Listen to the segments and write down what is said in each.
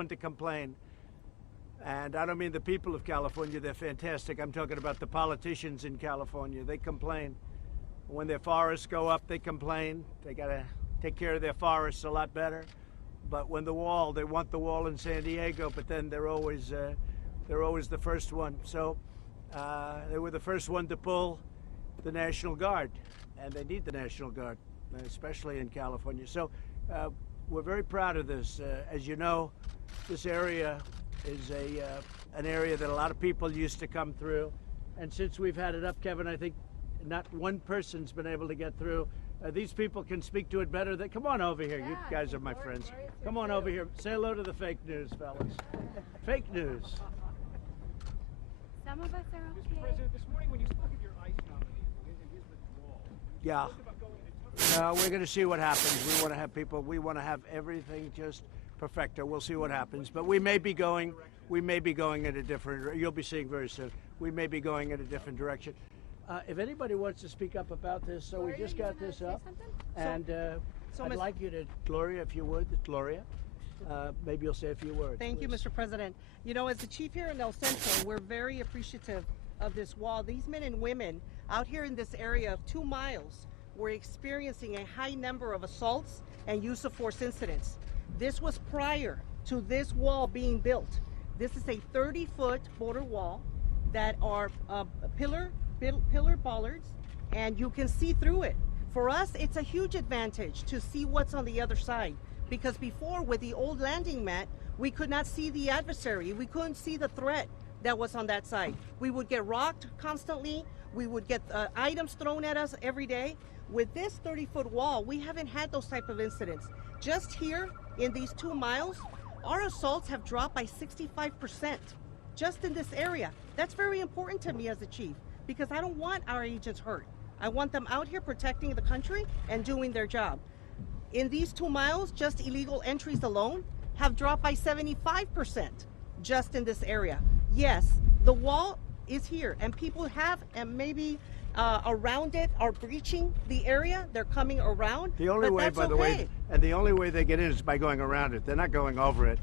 one to complain. And I don't mean the people of California, they're fantastic. I'm talking about the politicians in California. They complain. When their forests go up, they complain. They got to take care of their forests a lot better. But when the wall, they want the wall in San Diego, but then they're always the first one. So they were the first one to pull the National Guard, and they need the National Guard, especially in California. So we're very proud of this. As you know, this area is an area that a lot of people used to come through. And since we've had it up, Kevin, I think not one person's been able to get through. These people can speak to it better. Come on over here. You guys are my friends. Come on over here. Say hello to the fake news, fellas. Fake news. Some of us are okay. Mr. President, this morning when you spoke of your ICE nominee in his wall, Yeah. you spoke about going to We're going to see what happens. We want to have people. We want to have everything just perfecto. We'll see what happens. But we may be going in a different. You'll be seeing very soon. We may be going in a different direction. If anybody wants to speak up about this, so we just got this up, and I'd like you to, Gloria, if you would, Gloria, maybe you'll say a few words. Thank you, Mr. President. You know, as the chief here in El Centro, we're very appreciative of this wall. These men and women out here in this area of 2 miles were experiencing a high number of assaults and use of force incidents. This was prior to this wall being built. This is a 30-foot border wall that are pillar bollards, and you can see through it. For us, it's a huge advantage to see what's on the other side, because before, with the old landing mat, we could not see the adversary. We couldn't see the threat that was on that side. We would get rocked constantly. We would get items thrown at us every day. With this 30-foot wall, we haven't had those type of incidents. Just here in these 2 miles, our assaults have dropped by 65%, just in this area. That's very important to me as a chief, because I don't want our agents hurt. I want them out here protecting the country and doing their job. In these 2 miles, just illegal entries alone have dropped by 75% just in this area. Yes, the wall is here, and people have, and maybe around it are breaching the area. They're coming around. The only way, by the way, and the only way they get in is by going around it. They're not going over it.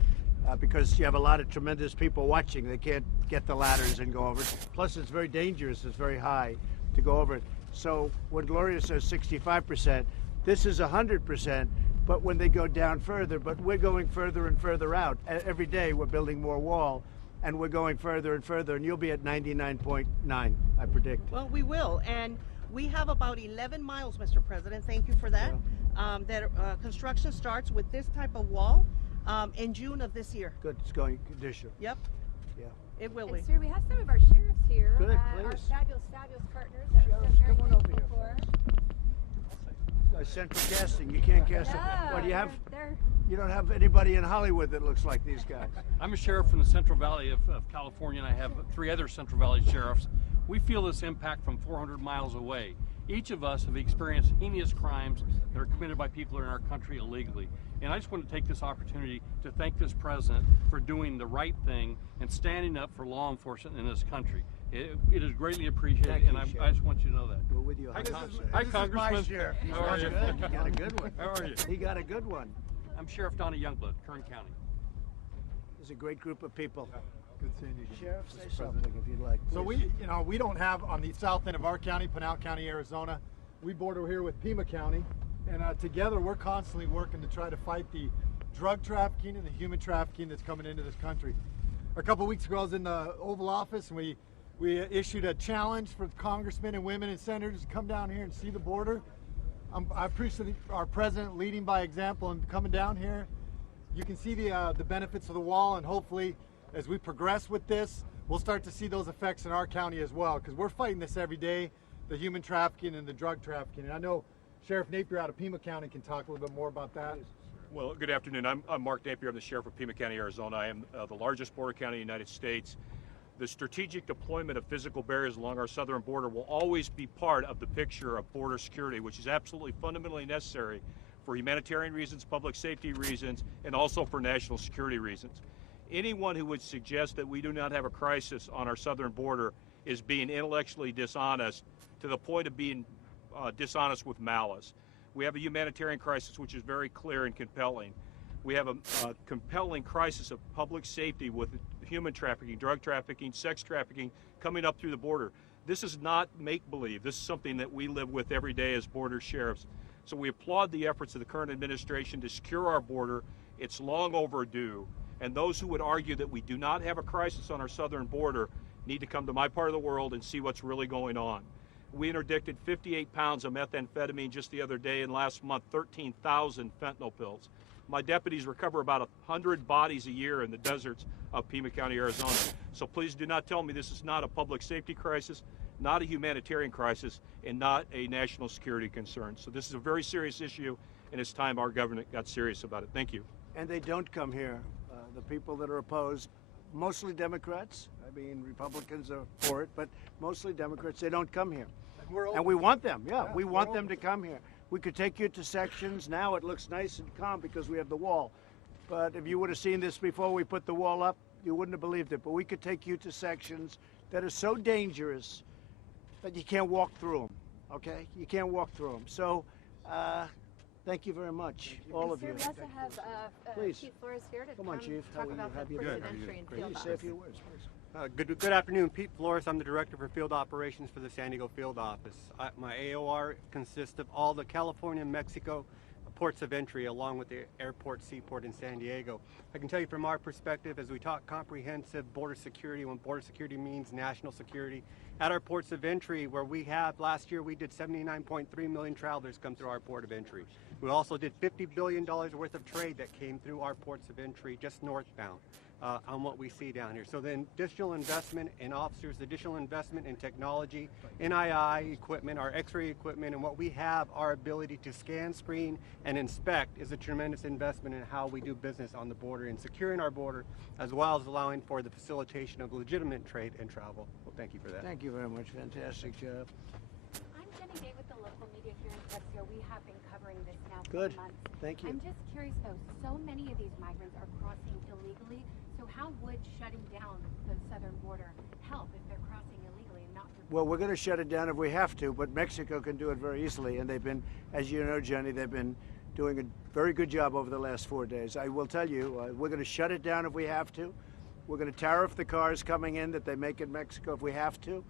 Because you have a lot of tremendous people watching. They can't get the ladders and go over it. Plus, it's very dangerous. It's very high to go over it. So when Gloria says 65%, this is 100%, but when they go down further, but we're going further and further out. Every day we're building more wall, and we're going further and further, and you'll be at 99.9, I predict. Well, we will, and we have about 11 miles, Mr. President. Thank you for that. Yeah. Construction starts with this type of wall in June of this year. Good, it's going this year. Yep. Yeah. It will And be. sir, we have some of our sheriffs here. Good, our please. fabulous partners that we're Sheriffs, so very come on over thankful here. for. Central casting, you can't cast it. What do you have? You don't have anybody in Hollywood that looks like these guys. I'm a sheriff from the Central Valley of California, and I have 3 other Central Valley sheriffs. We feel this impact from 400 miles away. Each of us have experienced heinous crimes that are committed by people in our country illegally. And I just want to take this opportunity to thank this president for doing the right thing and standing up for law enforcement in this country. It is greatly appreciated, and I just want you to know that. We're with you. Hi, Congressman. How are you? He got a good one. How are you? He got a good one. I'm Sheriff Donnie Youngblood, Kern County. There's a great group of people. Good seeing you again. Sheriff, say Mr. something President. if you'd like. So please. we don't have, on the south end of our county, Pinal County, Arizona, we border here with Pima County, and together we're constantly working to try to fight the drug trafficking and the human trafficking that's coming into this country. A couple weeks ago I was in the Oval Office, and we issued a challenge for congressmen and women and senators to come down here and see the border. I appreciate our president leading by example and coming down here. You can see the benefits of the wall, and hopefully as we progress with this, we'll start to see those effects in our county as well, because we're fighting this every day, the human trafficking and the drug trafficking. And I know Sheriff Napier out of Pima County can talk a little bit more about that. Well, good afternoon. I'm Mark Napier. I'm the Sheriff of Pima County, Arizona. I am the largest border county in the United States. The strategic deployment of physical barriers along our southern border will always be part of the picture of border security, which is absolutely fundamentally necessary for humanitarian reasons, public safety reasons, and also for national security reasons. Anyone who would suggest that we do not have a crisis on our southern border is being intellectually dishonest to the point of being dishonest with malice. We have a humanitarian crisis which is very clear and compelling. We have a compelling crisis of public safety with human trafficking, drug trafficking, sex trafficking coming up through the border. This is not make-believe. This is something that we live with every day as border sheriffs. So we applaud the efforts of the current administration to secure our border. It's long overdue. And those who would argue that we do not have a crisis on our southern border need to come to my part of the world and see what's really going on. We interdicted 58 pounds of methamphetamine just the other day, and last month 13,000 fentanyl pills. My deputies recover about 100 bodies a year in the deserts of Pima County, Arizona. So please do not tell me this is not a public safety crisis, not a humanitarian crisis, and not a national security concern. So this is a very serious issue, and it's time our government got serious about it. Thank you. And they don't come here. The people that are opposed, mostly Democrats. I mean, Republicans are for it, but mostly Democrats. They don't come here. And we want them. Yeah, we want them to come here. We could take you to sections. Now it looks nice and calm because we have the wall. But if you would have seen this before we put the wall up, you wouldn't have believed it. But we could take you to sections that are so dangerous that you can't walk through them. Okay? You can't walk through them. So, thank you very much, all of Sir, you. we also have Please. Chief Flores here to Come on, Chief. How talk are you? about Have the you ports been? of entry and Please field say a office. few words, please. Good afternoon, Pete Flores. I'm the Director for Field Operations for the San Diego Field Office. My AOR consists of all the California and Mexico ports of entry along with the airport, seaport in San Diego. I can tell you from our perspective, as we talk comprehensive border security, when border security means national security, at our ports of entry where we have, last year we did 79.3 million travelers come through our port of entry. We also did $50 billion worth of trade that came through our ports of entry just northbound. On what we see down here. So the additional investment in officers, additional investment in technology, NII equipment, our x-ray equipment, and what we have, our ability to scan, screen, and inspect is a tremendous investment in how we do business on the border and securing our border, as well as allowing for the facilitation of legitimate trade and travel. Well, thank you for that. Thank you very much. Fantastic job. I'm Jenny Day with the local media here in Calexico. We have been covering this now for Good. months. Thank you. I'm just curious though, so many of these migrants are crossing illegally. So how would shutting down the southern border help if they're crossing illegally and not through? Well, we're going to shut it down if we have to, but Mexico can do it very easily. And they've been, as you know, Jenny, they've been doing a very good job over the last 4 days. I will tell you, we're going to shut it down if we have to. We're going to tariff the cars coming in that they make in Mexico if we have to.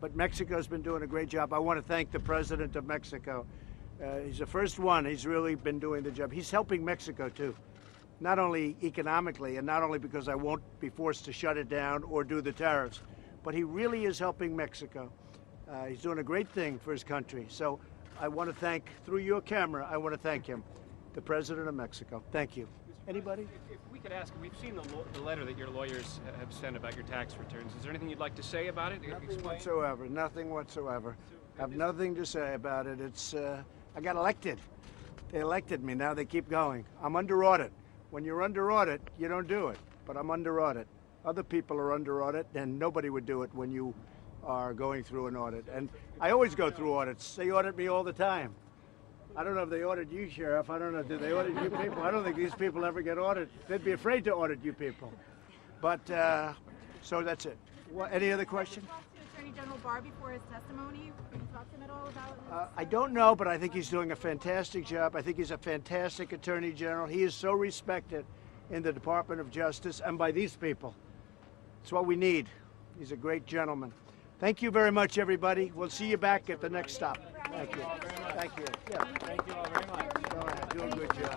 But Mexico's been doing a great job. I want to thank the president of Mexico. He's the first one. He's really been doing the job. He's helping Mexico, too. Not only economically and not only because I won't be forced to shut it down or do the tariffs, but he really is helping Mexico. He's doing a great thing for his country. So I want to thank, through your camera, I want to thank him, the president of Mexico. Thank you. Anybody? If we could ask, we've seen the letter that your lawyers have sent about your tax returns. Is there anything you'd like to say about it? Nothing whatsoever. Nothing whatsoever. I have nothing to say about it. It's I got elected. They elected me. Now they keep going. I'm under audit. When you're under audit, you don't do it. But I'm under audit. Other people are under audit, and nobody would do it when you are going through an audit. And I always go through audits. They audit me all the time. I don't know if they audit you, Sheriff. I don't know. Do they audit you people? I don't think these people ever get audited. They'd be afraid to audit you people. But, so that's it. Any other question? Talk to Attorney General Barr before his testimony. Can you talk to him at all about I don't know, but I think he's doing a fantastic job. I think he's a fantastic Attorney General. He is so respected in the Department of Justice and by these people. It's what we need. He's a great gentleman. Thank you very much, everybody. We'll see you back at the next stop. Thank you. Thank you. Yeah. Thank you all very much. Go ahead. Do a good job.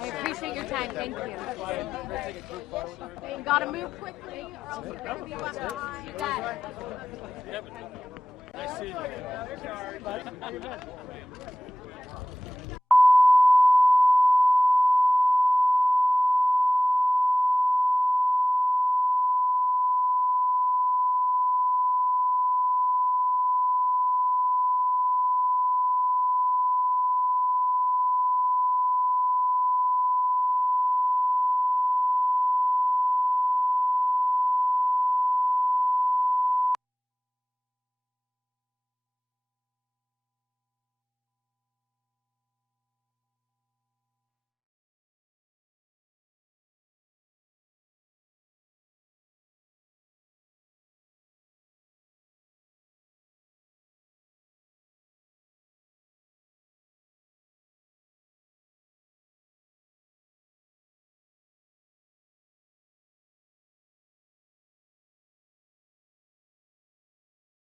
I appreciate your time. Thank you. You gotta move quickly or else you're gonna be left behind. You got it. Nice seeing you.